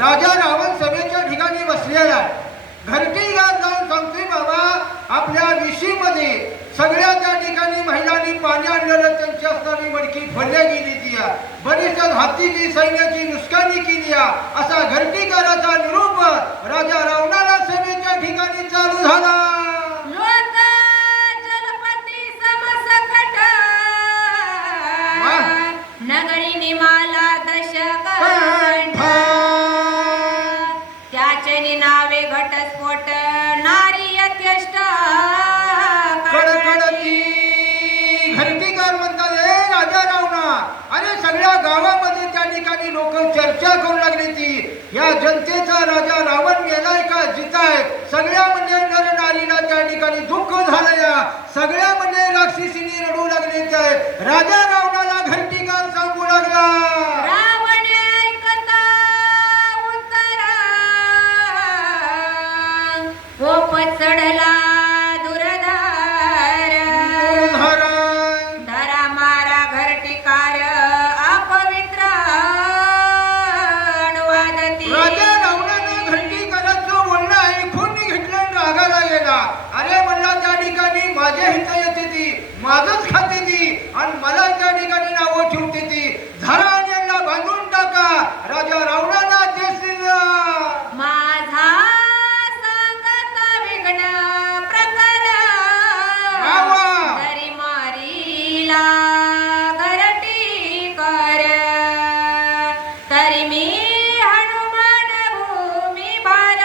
राजा रावण सभेच्या ठिकाणी बसलेला आहे. घरटी गात जाऊन सांगतोय बाबा आपल्या विशीमध्ये सगळ्या त्या ठिकाणी महिलांनी पाणी आणलेलं त्यांची असणारी मडकी फोडल्या गेली ती बरीच हातीची सैन्याची नुकसानी केली असा घरटीकाराचा निरोप राजा रावणाला सभेच्या ठिकाणी चालू झाला. नगरी निमाला दशकंठ त्याचे नावे घटस्फोट नारी यथेष्ट कडकडती. घरटीकार म्हणतात हे राजा रावणा अरे सगळ्या गावामध्ये त्या ठिकाणी लोक चर्चा करू लागली ती या जनतेचा राजा रावण गेलाय का जिताय. सगळ्या म्हणजे नर नारीला त्या ठिकाणी दुःख झालं या सगळ्या म्हणजे राक्षसीने रडू लागले त्या राजा रावणाला घरटीकार सांगू लागला. रावण ऐकता उत्तरा कोप चढला दुरधार धरा मारा घरटीकार अपवित्र अनुवादती. राजा रावणानं घरटीकाराचं बोलणं ऐकून घेतलं रागाला गेला. अरे म्हणला त्या ठिकाणी माझ्या हित येते ती माझच खाते ती आणि मला त्या ठिकाणी नावं ठेवते ती धरा आणि यांना बांधून टाका. राजा रावणाला आदेश दिला. माझा सांगत विघ्न प्रकार तरी मारीला घरटीकार तरी मी हनुमान भूमी भार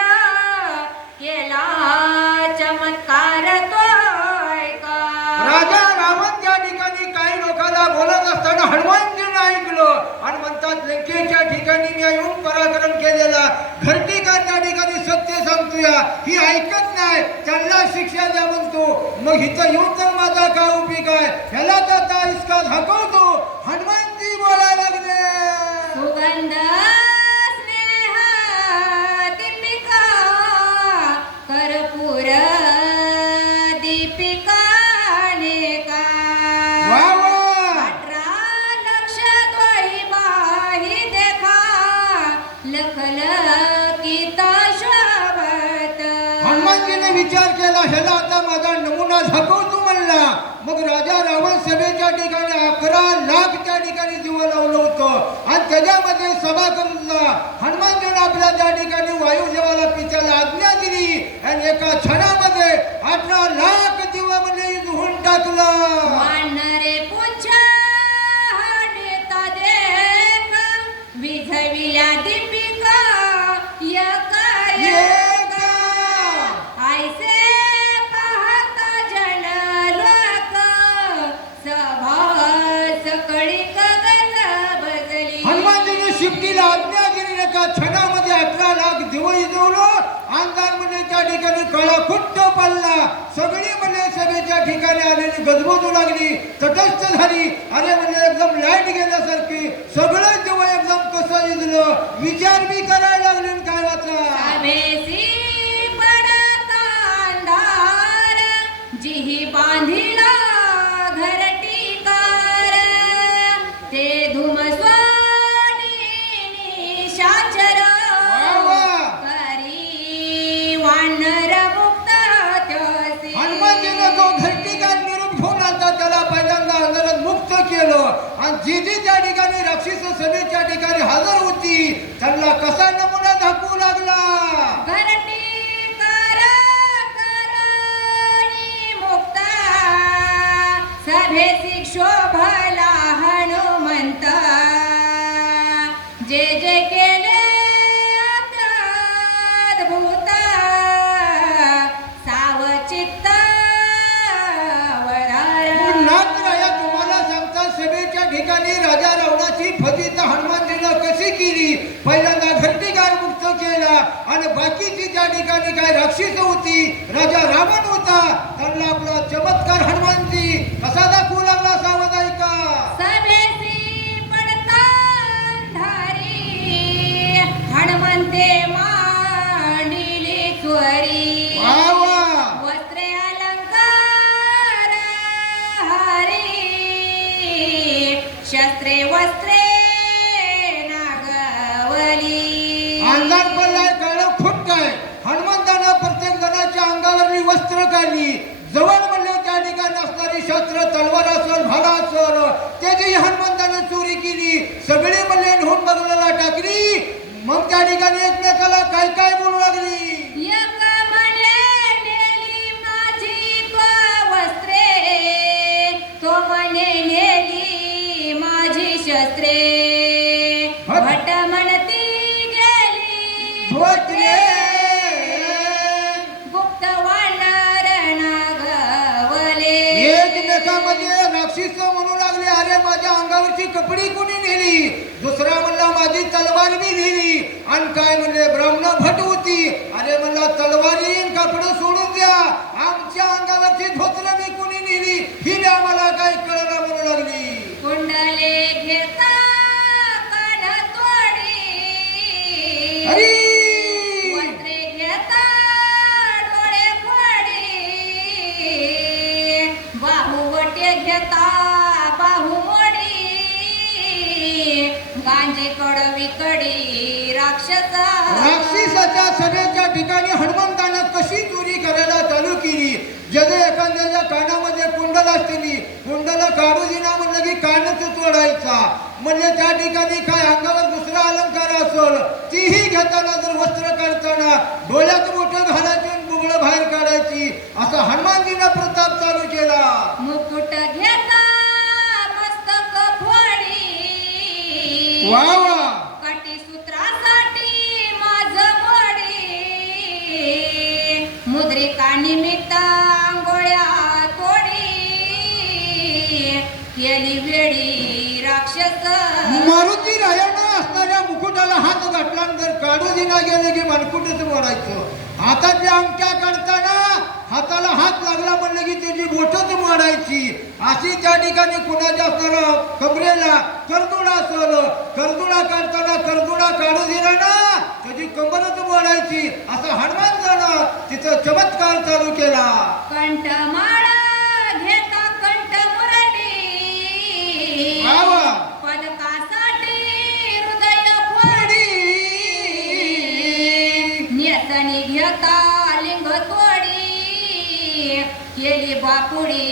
केला चमत्कार तो ऐका. राजा रावण त्या ठिकाणी काही लोकांना बोलत असताना हनुमानजीने ऐकलं आणि म्हणतात लंकेच्या ठिकाणी मी येऊन पराक्रम केलेला घरटीकार त्या ठिकाणी सत्य सांगतोय ही ऐकत नाही त्यांना शिक्षा द्या म्हणतो. मग इथं येऊन तर माझा काय उपयोग आहे ह्याला तर इसका दाखवतो. हनुमानजी बोलायला लागले. सुगंध स्नेह दीपिका कर्पूर दीपिका नेका वा वा. 18 लक्ष द्वही बाही देखा लखलखित शोभत. हनुमानजीने विचार केला ह्याला आता माझा नमुना दाखवतो म्हणला. मग राजा रावण सभेच्या ठिकाणी 11 लाख त्या ठिकाणी दिवं लावलं होतं आणि त्याच्यामध्ये सभा करूनला हनुमानजीने आपल्या त्या ठिकाणी वायुदेवाला पित्याला आज्ञा दिली आणि एका क्षणामध्ये 18 लाख दिवं म्हणजे धुवून टाकलं. वानरे पुच्छ नेता देख विझविल्या दीपिका यका ऐसे पाहता जन लोक सभा सकळी गगन बदली. हनुमानजीने शिफ्टीला आज्ञा दिली एका क्षणामध्ये 18 लाख दिवं इजवलं. अंधार म्हणजे त्या ठिकाणी काळा खुट्ट पडला. सगळी म्हणजे सभेच्या ठिकाणी आलेली गजबजू लागली तटस्थ झाली. अरे म्हणजे एकदम लाईट गेल्यासारखी सगळं दिवं एकदम कसं इजलं विचार बी करायला लागले काय वाचा. सभेसी पडता अंधार जिही बांधिला घरटीकार ते धुमस्वानी निशाचर करी वानर मुक्त त्यासी. हनुमानजीनं जो घरटीकार निरोप घेऊन आता त्याला पहिल्यांदा अंधारात मुक्त केलं आणि जी जी त्या ठिकाणी राक्षस सभेच्या ठिकाणी हजर होती त्यांना कसा नमुना दाखवू लागला. घरटीकार करणी मुक्त सभेसी शोभला हनुमंत जे जे केले अद्भुत सावचित्त वरार. पुन्हा तर या तुम्हाला सांगता सभेच्या ठिकाणी राजा रावणाची फजिती हनुमानजीनं कशी केली. पहिल्यांदा घरटीकार मुक्त केला आणि बाकीची त्या ठिकाणी काय राक्षस होती राजा रावण होता त्यांना आपला चमत्कार हनुमानजी कसा दाखवू लागला सावध ऐका. सभेसी पडता अंधारी हनुमंते मांडिली चोरी. वा वा. वस्त्रे अलंकार हरी शस्त्रे वस्त्रे नागवली. काढली. जवळ म्हणले त्या ठिकाणी असणारी शस्त्र तलवार असेल भाला असेल त्याची हनुमंतानं चोरी केली. सगळे म्हणले नेऊन बंगल्याला टाकली. मग त्या ठिकाणी एकमेकाला काय काय बोलू लागली. एक म्हणे नेली माझी वस्त्रे, तो म्हणे नेली माझी शस्त्रे. भट म्हणती गेली धोत्रे. गुप्त वानर नागवले. एकमेकामध्ये राक्षस म्हणू लागले, अरे माझ्या अंगावरची कपडी कोणी नेली. दुसरा म्हणला माझी तलवार मी नेली. आणि काय म्हणले ब्राह्मण भट होती, अरे म्हणला तलवारी कपडं सोडून द्या, आमच्या अंगावरची धोत्र मी कोणी नेली ही आम्हाला काय कळना म्हणू लागली. कुंडले घेता कान तोडी, अरे वस्त्रे घेता डोळे फोडी, बाहुवटे घेता बाहू मोडी, गांजे कडवी कडी राक्षसाच्या सभेच्या ठिकाणी हनुमंतानं कशी चोरी करायला चालू केली. जसे एखाद्याच्या कानामध्ये कुंडल असतील, कुंडल काढू दिना म्हणलं की कानच तोडायचा. म्हणजे त्या ठिकाणी काय अंगावर दुसरा अलंकार असेल तीही घेताना जर वस्त्र काढताना डोळ्यात मोठं घालायची बुगळं बाहेर काढायची, असा हनुमानजीनं प्रताप चालू केला. मुकुट घेता मस्तक फोडी, वा वा. कटीसूत्रासाठी माझं मोडी, मुद्रिका निमित्त आंघोळ्या तोडी, केली वेळी राक्षस. मारुती रायानं असणाऱ्या मुकुटाला हात घातला आणि जर काढू दिना गेले की मनकुटच मोडायचं. हातातल्या अंगठ्या काढताना हाताला हात लागला म्हणलं की त्याची बोटच मोडायची. अशी त्या ठिकाणी कुणाच्या असणारा कमरेला करदुडा असेल, करदुडा काढताना करदुडा काढू दिला ना त्याची कमरच मोडायची. असं हनुमान तिथं चमत्कार चालू केला. कंठमाळा घेता कंठ मुरली, वा वा. पदकासाठी हृदय फोडी, न्यसनी घेता लिंग तोडी, केली बापुडी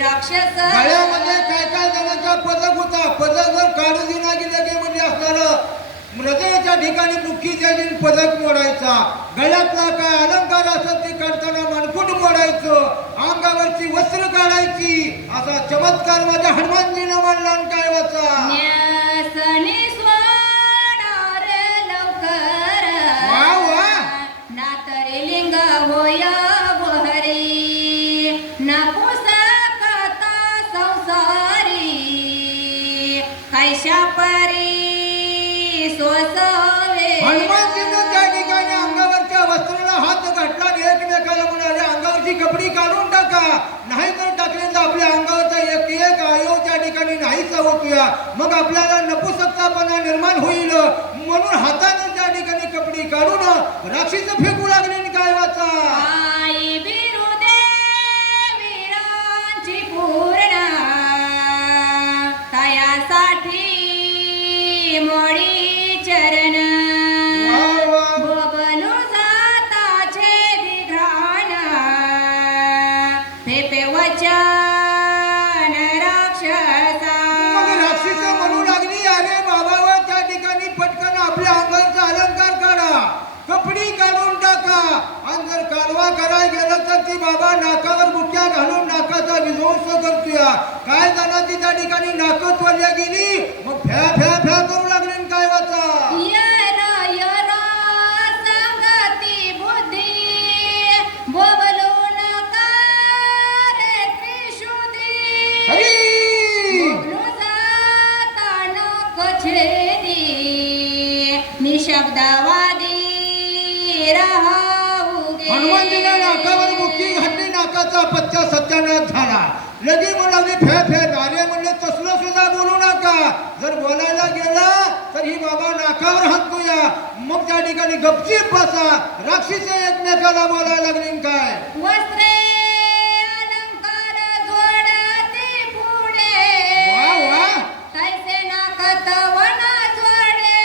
राक्षस. गळ्यामध्ये काय काय जणांचा पदक होता. पदक जर काढू दिना गेलं की म्हणजे असणारं हृदयाच्या ठिकाणी मुख्य जाईल पदक मोडायचा. गळ्यातला काय अलंकार असत ते काढताना मनकुट मोडायचं, अंगावरची वस्त्र काढायची. असा चमत्कार माझ्या हनुमानजीनं मांडला. काय वाचा न्यासनी सोडा रे लवकर, वा वा. नातरे लिंग होय बहरी, नपुसकता संसारी, कैशा परी सोसवे. हनुमानजीनं त्या ठिकाणी अंगावरच्या वस्त्राला हात घातला आणि एकमेकाला म्हणाले अंगावरची कपडी काढून टाका, नाही तर टाकले तर आपल्या अंगावरचा एक एक अवयव त्या ठिकाणी नाहीसा होतोया, मग आपल्याला नपुसकतापणा निर्माण होईल. म्हणून हाताने त्या ठिकाणी कपडी काढून राक्षस फेकू लागले. काय वाचा आई बिरुदे वीरांची पूर्ण, तयासाठी मोडी चरण, बबलू जाताचे विघ्राण, फेपे वचन राक्षसा. मग राक्षस म्हणू लागली, अरे बाबा त्या ठिकाणी पटकन आपल्या अंगाचा अलंकार काढा, कपडी काढून टाका. आणि जर कालवा करायला गेलं तर ती बाबा नाकावर बुक्या घालून नाकाचा विध्वंस करतोय. काय जणांची त्या ठिकाणी नाकं तोडल्या गेली, मग फ्या फ्या फ्या करू लागले. काय वाचा यरा यरा संगती बुद्धी, बोबलू नका रे त्रिशुदी, हरी. बोबलू जाता नको छेदी, निशब्दवादी राहू दे. हनुमानजीनं नाकावर बुक्की घातली, नाकाचा पत्त्या सत्यानाश झाला. लगे म्हणाले फे फे दारे म्हणले तसलं सुद्धा बोलू नका. जर बोलायला गेला तर ही बाबा नाकावर हातूया. मग त्या ठिकाणी गपचीप बसा. राक्षस एकमेकाला बोलायला लागली. काय वस्त्रे अलंकार जोडती पुढे, वा वा. कैसे नाकत वन जोडे,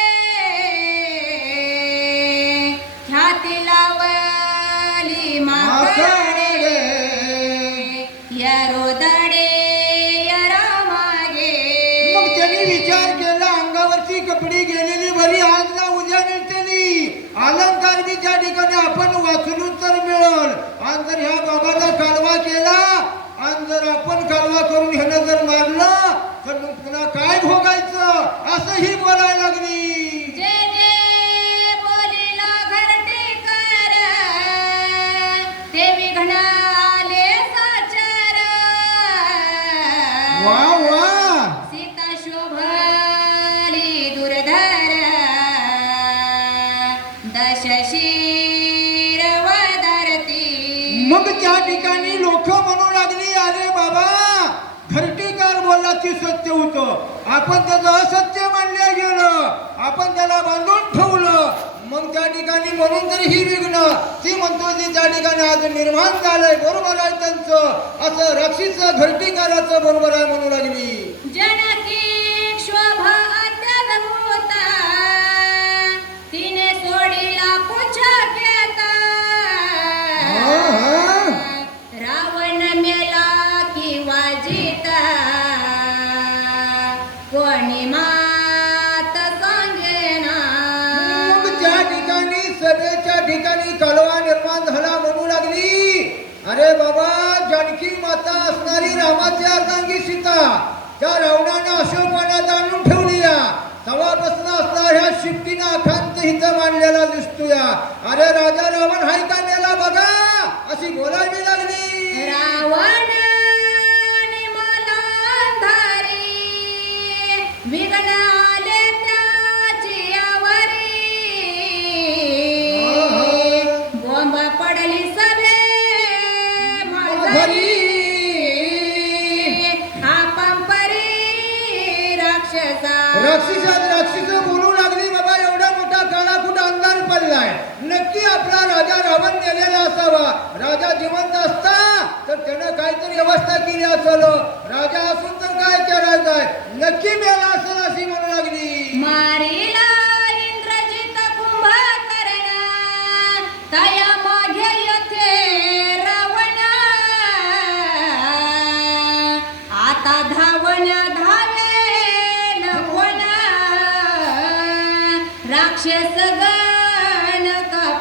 ख्याती लावली माकडे, आणि जर ह्या बाबाचा कालवा केला आणि जर आपण कालवा करून ह्यानं जर मारलं तर मग पुन्हा काय भोगायचं असंही बोलायला लागली. जे जे बोलिला घरटेकर ते विघ्न आले साचार. वा वा सीता शोभली दुर्धर दशशीर वदरती. मग त्या ठिकाणी लोक म्हणू लागली अरे बाबा घरटीकार बोलला ते सत्य होतं, आपण त्याचं असत्य मानलं गेलं, आपण त्याला बांधून ठेवलं. मग त्या ठिकाणी म्हणून तर ही विघ्न ती म्हणतो की त्या ठिकाणी आज निर्माण झालंय बरोबर आहे त्यांचं असं रक्षीचं घरटीकाराचं बरोबर आहे म्हणू लागली. जनकी शोभा अत्यद्भुत तिने सोडिला पुछा केता. रावण मेला किंवा जिता कोणी मात सांगेना. मग त्या ठिकाणी सभेच्या ठिकाणी कालवा निर्माण झाला म्हणू लागली अरे बाबा जानकी माता असणारी रामाची अर्धांगी सीता त्या रावणानं अशोकवनात आणून ठेवली या तेव्हापासून असणार ह्या शिफ्टीनं अखांत हिथं मांडलेला दिसतोया. अरे राजा रावण हाय का मेला बघा अशी बोलावी लागली. रावण निर्मला अंधारी विघ्न आले त्याची आवरी. बोंब पडली सभे माझरी हा पंपरी राक्षसा. राक्षस बोलू लागली बाबा एवढा मोठा काळा कुठं अंधार पडलाय, नक्की आपला राजा रावण गेलेला असावा. राजा जिवंत असता तर त्यानं काहीतरी व्यवस्था केली असेल, राजा असून तर काय करायचंय, नक्की मेला असेल अशी म्हणू लागली. मारिला इंद्रजित कुंभकर्ण तया मागे येथे रावण. आता धावण धावे कोण राक्षस गण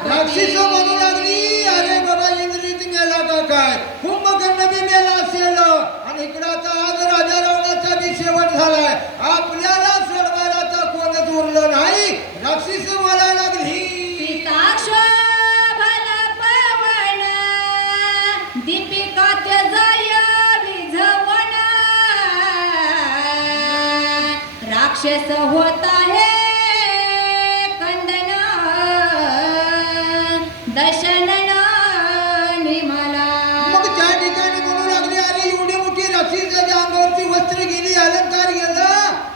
राक्षस म्हणू लागली अरे बाबा इंद्रजित मेला का काय, कुंभकर्ण बी मेला असेल आणि इकडं आता आज राजा रावणाचा बी शेवट झालाय, आपल्याला सोडवायला तर कोणच उरलं नाही. राक्षस बोलायला लागली. पिताक्षोभल पवन दीपिका त्यजय विझवण. राक्षस होता है कंदन दशनन निमला. मग त्या ठिकाणी म्हणू लागली अरे एवढी मोठी राक्षस त्याच्या अंगावरची वस्त्र गेली, अलंकार गेला,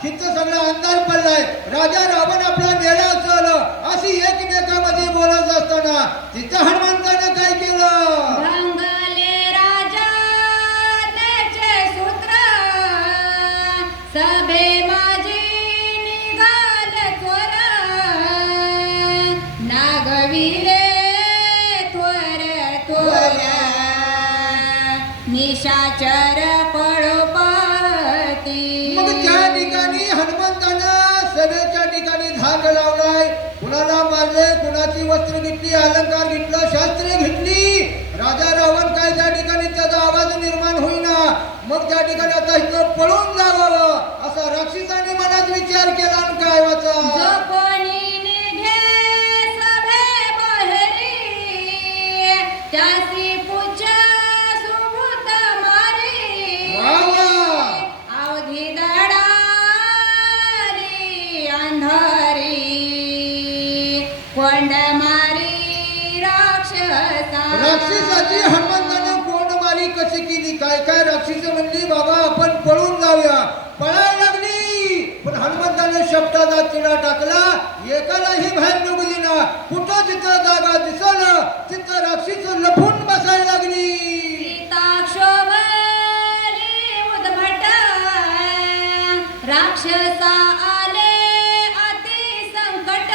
हिचं सगळा अंधार पडलाय, राजा रावण आपला मेला असेल अशी एकमेकामध्ये बोलत असताना तिचं हनुमंतानं काय केलं. भंगले राजा त्याचे सूत्र सभे माझी निघाल चोर. नागविले थोर थोर निशाचर पळोपती. मग त्या ठिकाणी हनुमंतानं सभेच्या ठिकाणी धाक लावलाय, कुणाला मारले, कुणाची वस्त्र घेतली, अलंकार घेतलं, शास्त्रे घेतली. राजा रावण काय त्या ठिकाणी त्याचा आवाज निर्माण होईना. मग त्या ठिकाणी आता इथं पळून जावं असा राक्षसाने मनात विचार केला आणि काय वाचा. जो कोणी निघे सभे बाहेरी त्यासी पूछ सुभूत मारी. वा वा. अवधी दडारी अंधारी कोंड मारी राक्षसा. राक्षसाची हनुमंतानं कोंड मारी कशी केली, काय काय राक्षस म्हणली बाबा आपण पळून जाऊया, पळायला लागली. पण हनुमंतानं शब्दाचा चिडा टाकला, एकालाही बाहेर निघू देईना. कुठं जिथं जागा दिसल तिथं राक्षस लपून बसायला लागली. सीता शोभली उद्भट राक्षसा आले अति संकट.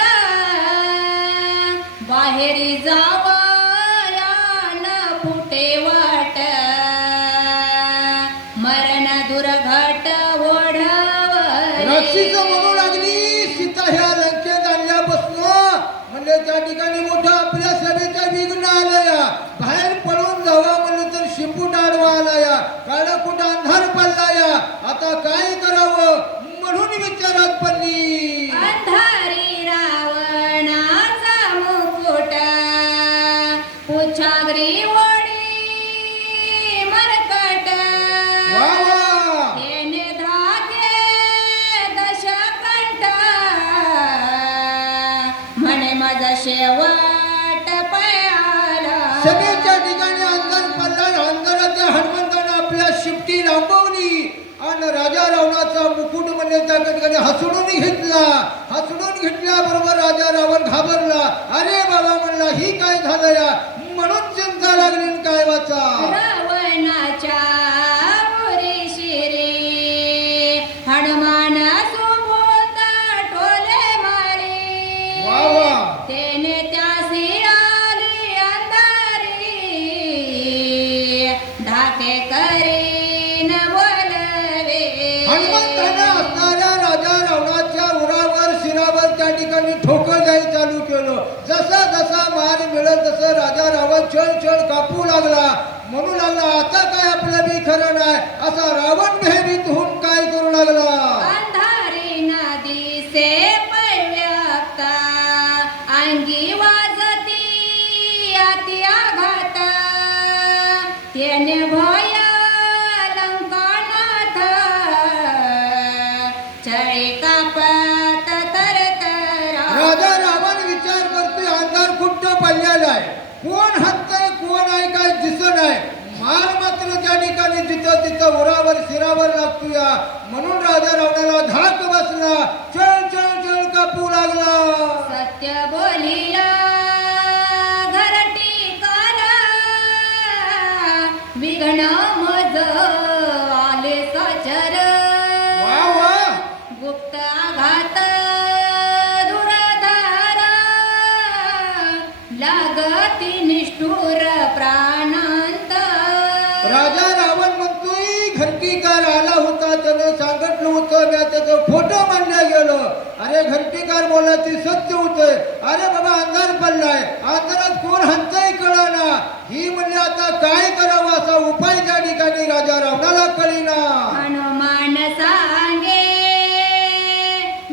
बाहेरी जावया न फुटे वाट मरण दुर्घट ओढवले. राक्षस म्हणू लागली सीता ह्या लंकेत आणल्यापासून म्हणजे त्या ठिकाणी मोठं आपल्या सभेचं विघ्न आलंय, बाहेर पळून शेवट पयाला सभेच्या ठिकाणी अंधार पडला. अंधाराच्या हनुमंतानं आपल्या शिपटी लांबवली आणि राजा रावणाचा मुकुट म्हणजे त्या ठिकाणी हसडून घेतल्याबरोबर राजा रावण घाबरला. अरे बाबा म्हणला ही काय झालं या, म्हणून चिंता लागली न काय वाचा. रावणाच्या पुरीशी रे हनुमान सुबोध टोले मारी वा वा. तेने त्यासी आली अंधारी धाके करीन बोलवे. हनुमंतानं असणाऱ्या राजा रावणाच्या उरावर शिरावर त्या ठिकाणी ठोकर जाई चालू केलं. जसा जसा मार मिळत तसं राजा रावण छळ कापू लागला. म्हणू लागला आता काय आपलं बी खरं नाही. असा रावण भयभीत होऊन काय करू लागला. अंधारी नदी से व्यक्ता अंगी वाजती अति आघात तेने भय लंकानाथ चळे कापत तरतरा. राजा रावण विचार करतोय अंधार कुठं पडलेला आहे, कोण हत्तय कोण आहे काय दिसत आहे. मार मात्र त्या ठिकाणी जिथं तिथं उरावर शिरावर लागतोय. म्हणून राजा रावणाला धाक बसला. चळ कापू लागला. सत्य बोलिला घरटी काला विघ्न मज आले साचर वा वा. गुप्त आघात दुराधारा लागती निष्ठुर प्राणांत. राजा रावण म्हणतोय घंटीकार आला होता, त्याने सांगितलं होतं, मी त्याचं फोटो मांडलं गेलं. अरे घंटीकार बोलायची सत्य होतंय. अरे बाबा अंधार पडलाय, अंधारात कोण हंतही कळना. ही म्हणजे आता काय करावं असा उपाय त्या ठिकाणी राजा रावणाला कळीना. हनुमान सांगे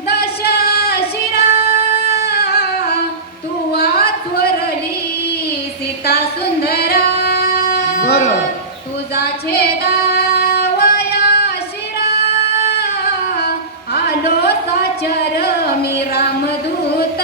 दश शिरा तू वाचवरली सीता सुंदरा बरं. तुझा छेदा वया शिरा आलो साचर मी रामदूत.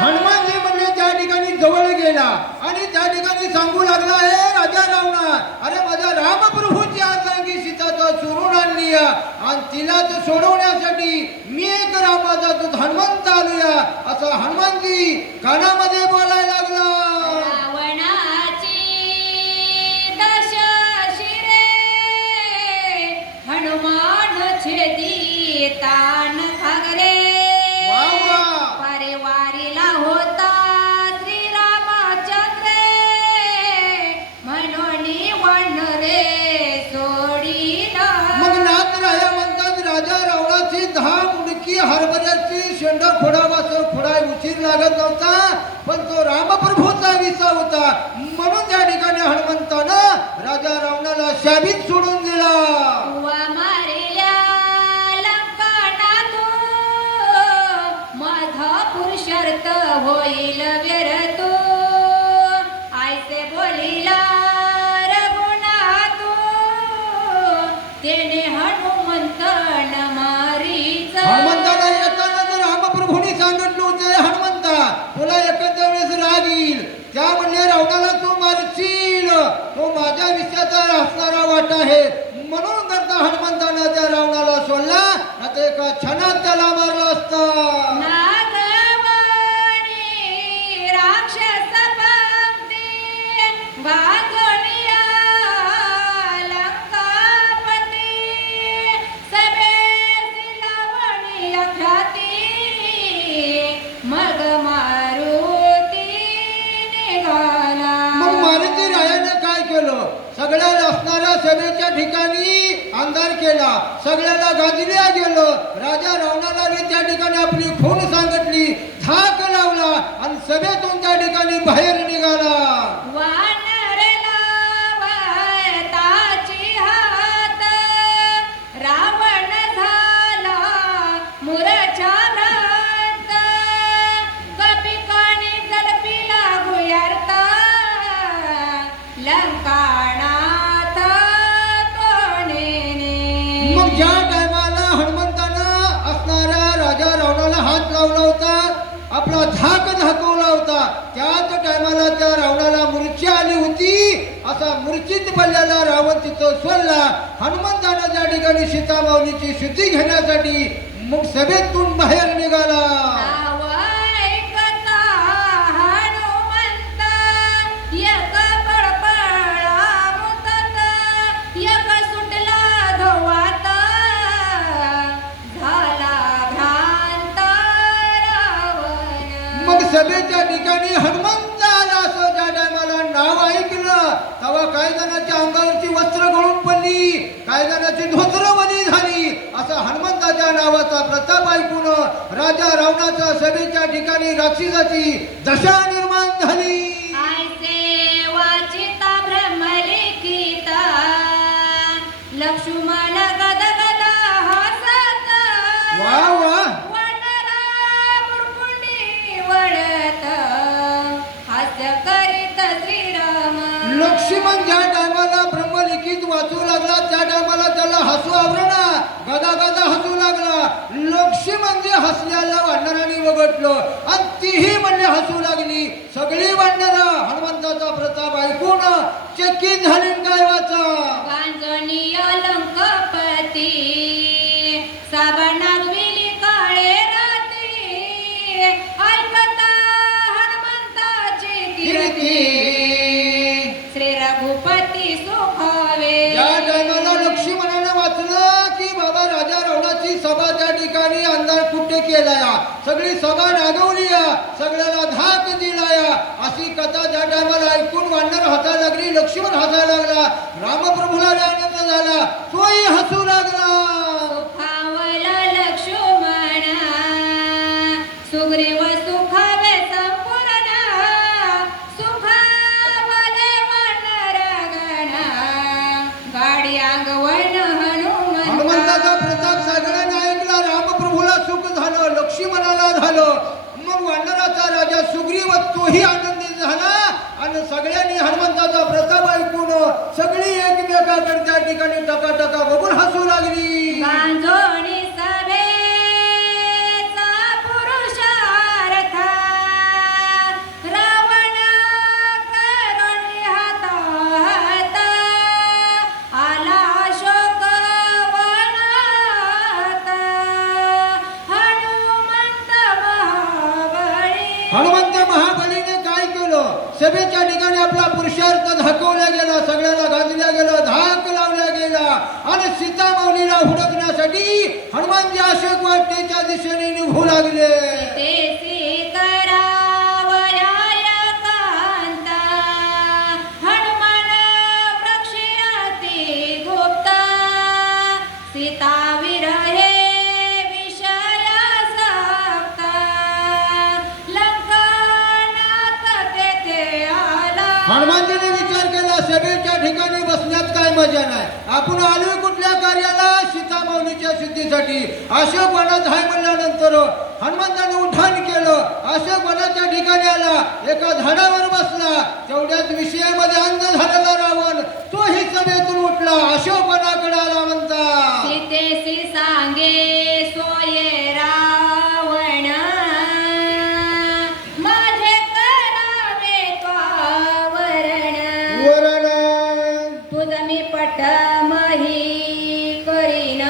हनुमानजी म्हणजे त्या ठिकाणी जवळ गेला आणि त्या ठिकाणी सांगू लागला, हे राजा रावणा, अरे माझ्या रामप्रभूची अंगी सीता चोरून आणली आणि तिला सोडवण्यासाठी मी एक रामाचा दूत हनुमंत आलोया असा हनुमानजी कानामध्ये बोलायला लागला. रावणाची दश शिरे हनुमान छेदी तान खागरे. वा वा. परिवारीला होता श्रीरामचंद्रे म्हणून वनरे सोडीला. मग नाथ राया म्हणतात राजा रावणाची 10 मुंडकी हरभऱ्याची शेंड फोडावासं फोडाय उशीर लागत नव्हता, पण तो रामप्रभूचा विसा होता. म्हणून त्या ठिकाणी हनुमंतानं राजा रावणाला शाबीत सोडून दिला. वा मारिल्या लंकानाथो माझा पुरुषार्थ होईल व्यर्थ आयसे बोलिला रघुनाथो तेने हनुमंत मारीच. हनुमंताला येताना जर रामप्रभूंनी सांगितलं होते, हनुमंता तुला एखाद्या वेळेस राग येईल, त्या म्हणले रावणाला तू मारशील, तो माझ्या विषयाचा असणारा वाटा आहे. म्हणून करता हनुमंतानं त्या रावणाला सोडला, आता एका क्षणात त्याला मारला असता. नागवाणी राक्षस भक्ती गाजोनिया लंकापती सभेसी लावणी ख्याती मग मारुती निघाला. मग मारुती रायाने काय केलं, सगळ्या असणाऱ्या सभेच्या ठिकाणी अंधार केला, सगळ्याला गाजल्या गेलं. राजा रावणाला त्या ठिकाणी आपली खून सांगितली, धाक लावला आणि सभेतून त्या ठिकाणी बाहेर निघाला. वानरेला वायताची हात रावण झाला मुरच्या भ्रांत कपिकाने जलपिला गुयार्थ लंकानाथ कोणेने. मग ज्या टायमाला हनुमंतानं असणाऱ्या राजा रावणाला हात लावला होता, आपला धाक दाखवला होता, त्याच टायमाला त्या रावणाला मूर्छा आली होती. असा मूर्छित पडलेला रावण तिथं सोडला. हनुमंतानं त्या ठिकाणी सीतामाऊलीची शुद्धी घेण्यासाठी मग सभेतून बाहेर निघाला. नाव ऐकता हनुमंत एक पळपळा मुतत, एक सुटला धोवात, झाला भ्रांत रावण. मग सभेच्या ठिकाणी हनुमंत आला असं ज्या टायमाला नाव ऐकलं तेव्हा काही जणांच्या अंगावरची वस्त्र गळून पडली, काही जणांची धोत्र वली झाली. असा हनुमंताच्या नावाचा प्रताप ऐकून राजा रावणाच्या सभेच्या ठिकाणी राक्षसाची दशा निर्माण झाली. ऐसे वाचिता ब्रह्मलिखिता, लक्ष्मण गदगद हसत, वा वा वानरा मुरकुंडी वळत, हास्य करीत श्रीराम. लक्ष्मण ज्या टायमाला ब्रह्मलिखित वाचू लागला त्या टायमाला त्याला हसू आवरणा, गदा गदा हसू लागला. लक्ष्मण जे हसल्याला वानरांनी बघितलं आणि तीही म्हणजे हसू लागली. सगळी वानरा हनुमंताचा प्रताप ऐकून चकित झाली. काय वाचा गांजणी अलंकपती, साबणागविली काळे राती, ऐकता हनुमंताची कीर्ती, श्री रघुपती सुखावे. या टायमाला लक्ष्मणानं वाचलं की बाबा राजा रावणाची सभा त्या ठिकाणी अंधार कुठे केलाया, सगळी सभा नागवली, सगळ्याला धाक दिलाया. अशी कथा ज्या टायमाला ऐकून वानर हसायला लागली, लक्ष्मण हसायला लागला, रामप्रभूला आनंद झाला, तोही हसू लागला. सुखावला लक्ष्मण, सुग्रीव सुखावे संपूर्ण, सुखावले वानरगण, गाडी अंगवण हनुमंताचा प्रताप सगळ्यांना ऐकला. रामप्रभूला सुख झालं, लक्ष्मणाला झालं. मग वानराचा राजा सुग्रीव तोही आनंदित झाला आणि सगळ्यांनी हनुमंताचा प्रताप ऐकून सगळी एकमेकाकडे त्या ठिकाणी टकाटका बघून हसू लागली. गांजोणी सभेचा पुरुषार्थ, रावण करुणी हातात, आला अशोक वनात, हनुमंत महाबळी. हनुमंत महाबलीने काय केलं, सभेच्या ठिकाणी आपला पुरुषार्थ दाखवला गेला, सगळ्याला गाजल्या गेलं, धाक लावला गेला आणि सीतामाऊलीला हुडकण्यासाठी हनुमानजी अशोक वाटेच्या दिशेने निघू लागले. तेसी करावया एकांत, हनुमान वृक्षाती गुप्त, सीता विरहे विषयासक्त, लंकनात तेथे आला. हनुमानजीने विचार केला, सभेच्या ठिकाणी बसण्यात काय मजा नाही, आपण आलोय कुठल्या कार्याला, सीतामाऊलीच्या सिद्धीसाठी. अशोक वनात हाय म्हणल्यानंतर हनुमंताने उठाण केलं, अशोक वनाच्या ठिकाणी आला, एका झाडावर बसला. तेवढ्याच विषयामध्ये अंध झालेला रावण तोही सभेतून उठला, अशोक वनाकडे आला. म्हणता सीतेसी सांगे सोये रावण, माझे करावे त्वावरण, वरण तुझ मी पटमही करीन,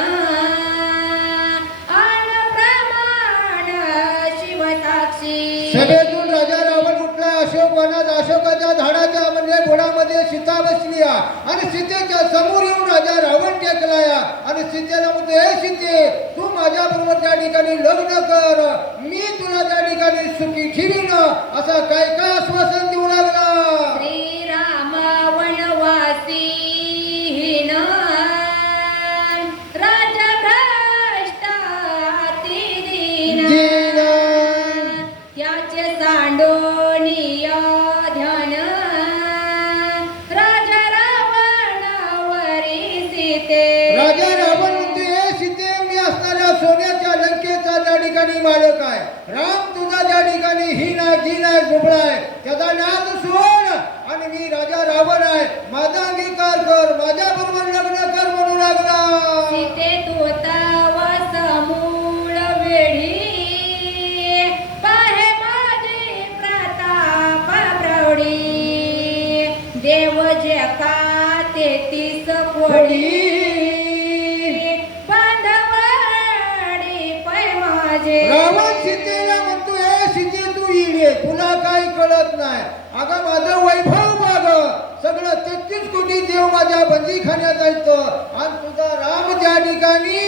अन प्रमाण शिवसाक्षी. सभेतून राजा रावण उठला. अशोक वनात अशोकाच्या झाडाच्या म्हणजे बुडामध्ये सीता बसली आणि सीतेच्या समोर येऊन राजा रावण टेकलाया आणि सीतेला म्हणतो, हे सीते, तू माझ्या बरोबर त्या ठिकाणी लग्न कर, मी तुला त्या ठिकाणी सुखी ठेवीन. असा काय काय आश्वासन देऊ लागला. श्रीराम वनवासी हीन, राजभ्रष्ट अतिदीन, त्याचे सांडोनिय ध्यान, राजा रावणावरी सीते. राजा रावण म्हणतो, हे सीते, मी असणाऱ्या सोन्याच्या लंकेचा त्या ठिकाणी मालक आहे. राम तुझा त्या ठिकाणी ही नाही जी नाही गुबळा आहे, त्याचा नाद सोड आणि मी राजा रावण आहे, माझा अंगीकार कर, माझ्या बरोबर लग्न कर म्हणू लागला. सीते तू तव समूळ वेळी, पाहे माझी प्रताप रावण सीतेला म्हणतो हे सीते तू इडे तुला काही कळत नाही. अगं माझं वैभव बघ, सगळं 33 कोटी देव माझ्या बंदीखान्यात आहेत आणि तुझा राम ज्या ठिकाणी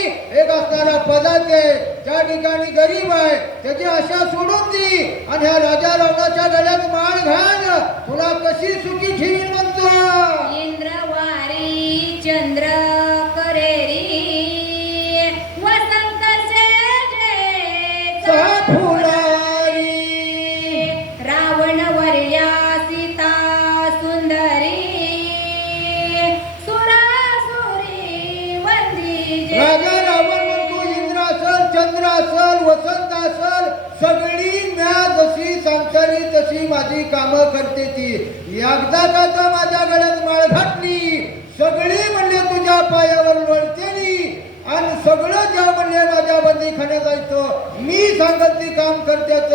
एक असणारा पदार्थ आहे त्या ठिकाणी गरीब आहे त्याची आशा सोडून दे आणि ह्या राजा रावणाच्या गळ्यात माळ घाल, तुला कशी सुखी ठेवीन म्हणतो. इंद्रवारी चंद्र करेरी वसंत सेजेचा फुलारी रावण वर्या सीता सुंदरी सुरासुरी वंदी राजा रावण म्हणतो इंद्र असल चंद्र असल वसंत असल सगळी म्या जशी सांगतानी तशी माझी कामं करते ती. एकदा का तर माझ्या गळ्यात माळ घातली सगळी म्हणले तुझ्या पायावर लोळतेली आणि सगळं ज्या म्हणले माझ्या बंदीखान्यात जायचं मी सांगत ती काम करत्याच.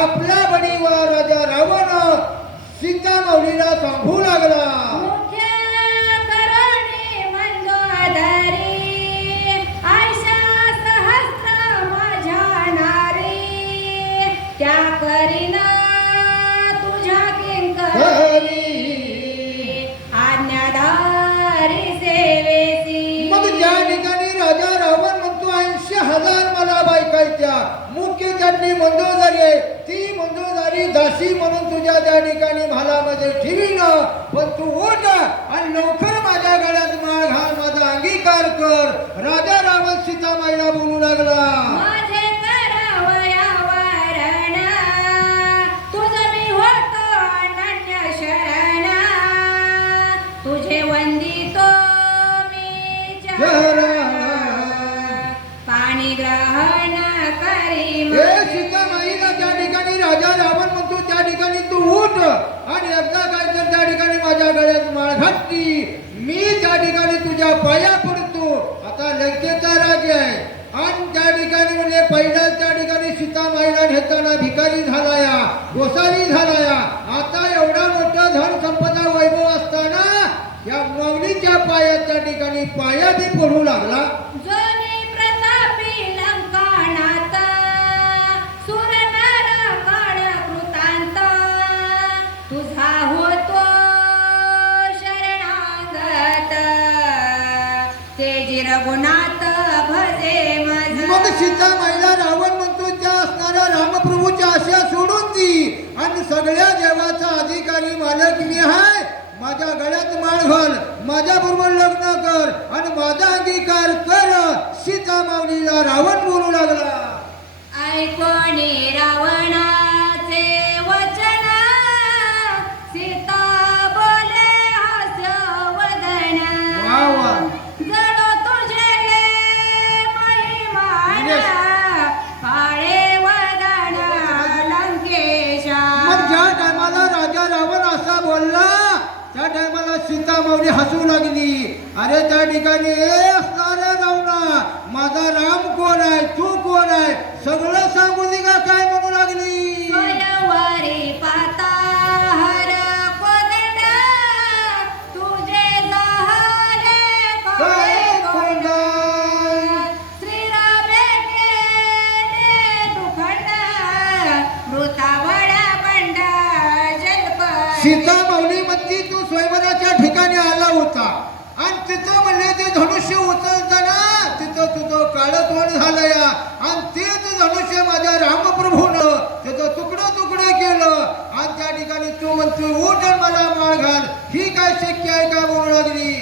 आपला बडीवा राजा रावण सीता माऊलीला सांगू लागला. मुख्य करणी मंदोदरी आयशा सहस्र माझ्या नारी त्या करीना तुझ्या किंकरी आज्ञाधारी सेवेसी. मग ज्या ठिकाणी राजा रावण म्हणतो 80,000 मला बायकायच्या मुख्य त्यांनी मंदोदरी आहे ती मंदोदरी दासी म्हणून तुझ्या त्या ठिकाणी महालामध्ये ठेवीन, पण तू उठ आणि लवकर माझ्या गळ्यात माळ घाल माझा अंगीकार कर. राजा रावण सीतामाईला बोलू लागला. माझे करावया वरण तुझं मी होतो अनन्य शरण तुझे वंदितो मी चरण पाणी ग्रहण करी हे सीतामाईला त्या ठिकाणी राजा रावण म्हणतो त्या ठिकाणी तू उठ आणि एकदा काय तर त्या ठिकाणी माझ्या गळ्यात माळ घातली मी त्या ठिकाणी तुझ्या पाया पडतो. आता लंकेचा राजा आहे आणि त्या ठिकाणी म्हणजे पहिला त्या ठिकाणी सीतामाईला नेताना भिकारी झालाया गोसावी झालाया. आता एवढा मोठा धन संपदा वैभव असताना या माऊलीच्या पायात त्या ठिकाणी पाया बी पडू लागला. जोनी प्रतापी लंकानात सुरनर काळ कृतांत तुझा होतो शरणागत तेजी रघुनाथ भजे मग मज. सीतामाईला रावण म्हणतो त्या असणाऱ्या रामप्रभूच्या आशा सोडून दी आणि सगळ्या देवाचा अधिकारी मालक मी आहे. माझ्या गळ्यात माळ घाल माझ्या बरोबर लग्न कर आणि माझा अंगीकार कर. सीता माऊलीला रावण बोलू लागला. ऐकोनी रावणाचे वचन सीता बोले हास्य वदन वा वा. जणू तुझे महिमान काळे वदन लंकेशा. मग ज्या टायमाला राजा रावण असा बोलला त्या टायमाला सीता माऊली हसू लागली. अरे त्या ठिकाणी असणाऱ्या रावणा माझा राम कोण आहे तू कोण आहे सगळं सांगू दे का काय म्हणू लागली. स्वयंवरी पाता हर कोदंड तुझे झाले काय कोंड कोंड? श्रीरामे केले दुखंड मृतावळ बंड जल्प. सीता माऊली म्हणती तू स्वयंवराच्या ठिकाणी आला होता आणि तिथं म्हणले ते धनुष्य उचलताना तिथं तुझं काळं तोंड झालंय आणि तेच धनुष्य माझ्या रामप्रभूनं त्याचं तुकडं तुकडे केलं आणि त्या ठिकाणी तू म्हणतो उठ आणि मला माळ घाल ही काय शक्य आहे का म्हणू लागली.